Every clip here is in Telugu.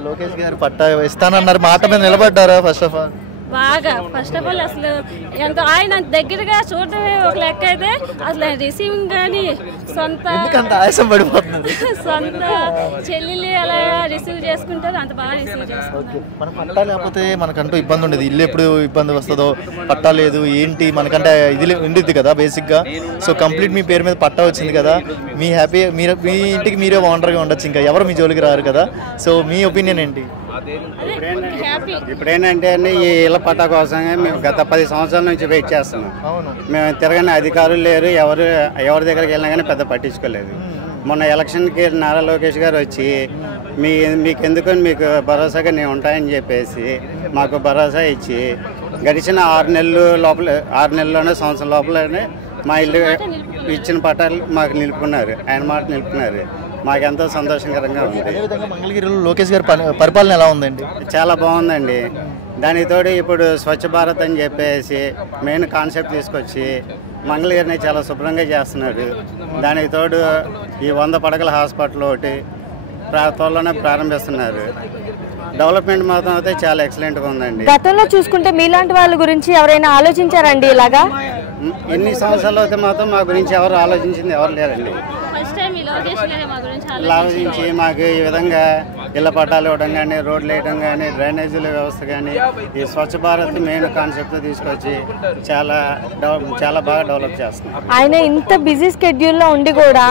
లోకేష్ గారు పట్టా ఇస్తానన్నారు, మాట మీద నిలబడ్డారా? First of all first of all అసలు ఎంత ఆయన దగ్గరగా చూడటమే ఒక లెక్క అయితే అసలు రిసీవింగ్ కానీ సొంత ఆయాసం పడిపోతుంది. సొంత చెల్లెలు అలా రిసీవ్ చేసుకుంటారు, అంత బాగా రిసీవ్ చేసుకుంటారు. మనం పట్టా లేకపోతే మనకంటూ ఇబ్బంది ఉండేది, ఇల్లు ఎప్పుడు ఇబ్బంది వస్తుందో, పట్టా లేదు ఏంటి మనకంటే ఇది ఉండిద్ది కదా బేసిక్గా. సో కంప్లీట్ మీ పేరు మీద పట్టా వచ్చింది కదా, మీ హ్యాపీ, మీరు మీ ఇంటికి మీరే ఓనర్గా ఉండొచ్చు, ఇంకా ఎవరు మీ జోలికి రారు కదా. సో మీ ఒపీనియన్ ఏంటి? ఇప్పుడేంటంటే అండి, ఈ ఇళ్ల పట్టా కోసమే మేము గత 10 సంవత్సరాల నుంచి వెయిట్ చేస్తున్నాం. మేము తిరగని అధికారులు లేరు, ఎవరి దగ్గరికి వెళ్ళినా కానీ పెద్ద పట్టించుకోలేదు. మొన్న ఎలక్షన్కి నారా లోకేష్ గారు వచ్చి మీకు భరోసాగా నేను ఉంటాయని చెప్పేసి మాకు భరోసా ఇచ్చి గడిచిన 6 నెలల్లోనే సంవత్సరం లోపలనే మా ఇల్లు ఇచ్చిన పట్టాలు మాకు నిలుపుకున్నారు, ఆయన మాట నిలుపుకున్నారు. మాకెంతో సంతోషకరంగా ఉంది. అదేవిధంగా మంగళగిరిలో లోకేష్ గారి పరిపాలన ఎలా ఉందండి? చాలా బాగుందండి. దానికి తోడు ఇప్పుడు స్వచ్ఛ భారత్ అని చెప్పేసి మెయిన్ కాన్సెప్ట్ తీసుకొచ్చి మంగళగిరిని చాలా శుభ్రంగా చేస్తున్నారు. దానికి తోడు ఈ 100 పడకల హాస్పిటల్ ఒకటి త్వరలోనే ప్రారంభిస్తున్నారు. డెవలప్మెంట్ మాత్రం అయితే చాలా ఎక్సలెంట్గా ఉందండి. గతంలో చూసుకుంటే మీలాంటి వాళ్ళ గురించి ఎవరైనా ఆలోచించారండి? ఇలాగా ఎన్ని సంవత్సరాలు అయితే మాత్రం మా గురించి ఎవరు ఆలోచించింది ఎవరు లేరండి. ఆలోచించి మాకు ఈ విధంగా ఇళ్ల పట్టాలు ఇవ్వడం కానీ, రోడ్లు వేయడం కానీ, డ్రైనేజీల వ్యవస్థ కానీ, ఈ స్వచ్ఛ భారత్ మెయిన్ కాన్సెప్ట్ తీసుకొచ్చి చాలా బాగా డెవలప్ చేస్తున్నారు. ఆయన ఇంత బిజీ స్కెడ్యూల్లో ఉండి కూడా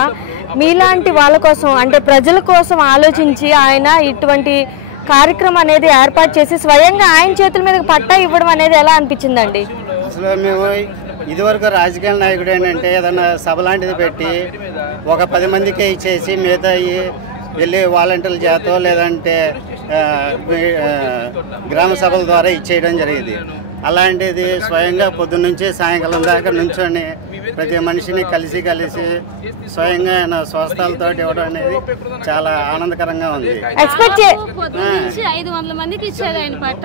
మీలాంటి వాళ్ళ కోసం, అంటే ప్రజల కోసం ఆలోచించి ఆయన ఇటువంటి కార్యక్రమం అనేది ఏర్పాటు చేసి స్వయంగా ఆయన చేతుల మీద పట్టా ఇవ్వడం అనేది ఎలా అనిపించిందండి? అసలు మేము ఇదివరకు రాజకీయ నాయకుడు ఏంటంటే ఏదైనా సభ లాంటిది పెట్టి ఒక 10 మందికే ఇచ్చేసి మిగతా వెళ్ళి వాలంటీర్ల చేతో లేదంటే గ్రామ సభల ద్వారా ఇచ్చేయడం జరిగేది. అలాంటిది స్వయంగా పొద్దున్న నుంచి సాయంకాలం దాకా నుంచొని ప్రతి మనిషిని కలిసి స్వయంగా ఆయన స్వస్థలతో ఇవ్వడం అనేది చాలా ఆనందకరంగా ఉంది. 500 మందికి ఇచ్చారు ఆయన పట్ట.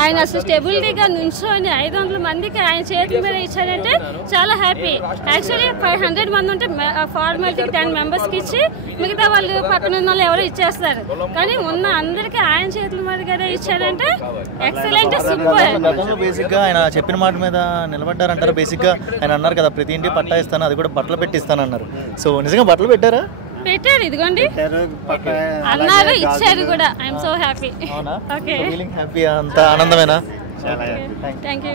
ఆయన అసలు స్టెబిలిటీగా నుంచొని 500 మందికి ఆయన చేతి మీద ఇచ్చారంటే చాలా హ్యాపీ. యాక్చువల్లీ 500 మంది ఉంటే ఫార్మాలిటీకి 10 మెంబర్స్కి ఇచ్చి మిగతా వాళ్ళు పక్కన ఉన్న వాళ్ళు ఎవరో ఇచ్చేస్తారు. కానీ ఉన్న అందరికీ ఆయన చేతుల మీదగానే ఇచ్చారంటే ఎక్సలెంట్, సూపర్. బేసిక్గా ఆయన చెప్పిన మాట మీద నిలబడ్డారంటారు. బేసిక్గా ఆయన అన్నారు కదా, ప్రతి ఇంటికి పట్టా ఇస్తాను, అది కూడా బట్టలు పెట్టిస్తాను అన్నారు. సో నిజంగా బట్టలు పెట్టారా? పెట్టారు, ఇదిగోండి అన్నారు, ఇచ్చారు కూడా. I'm so happy. Okay, feeling happy, అంత ఆనందమేనా? చాలా హ్యాపీ. Thank you.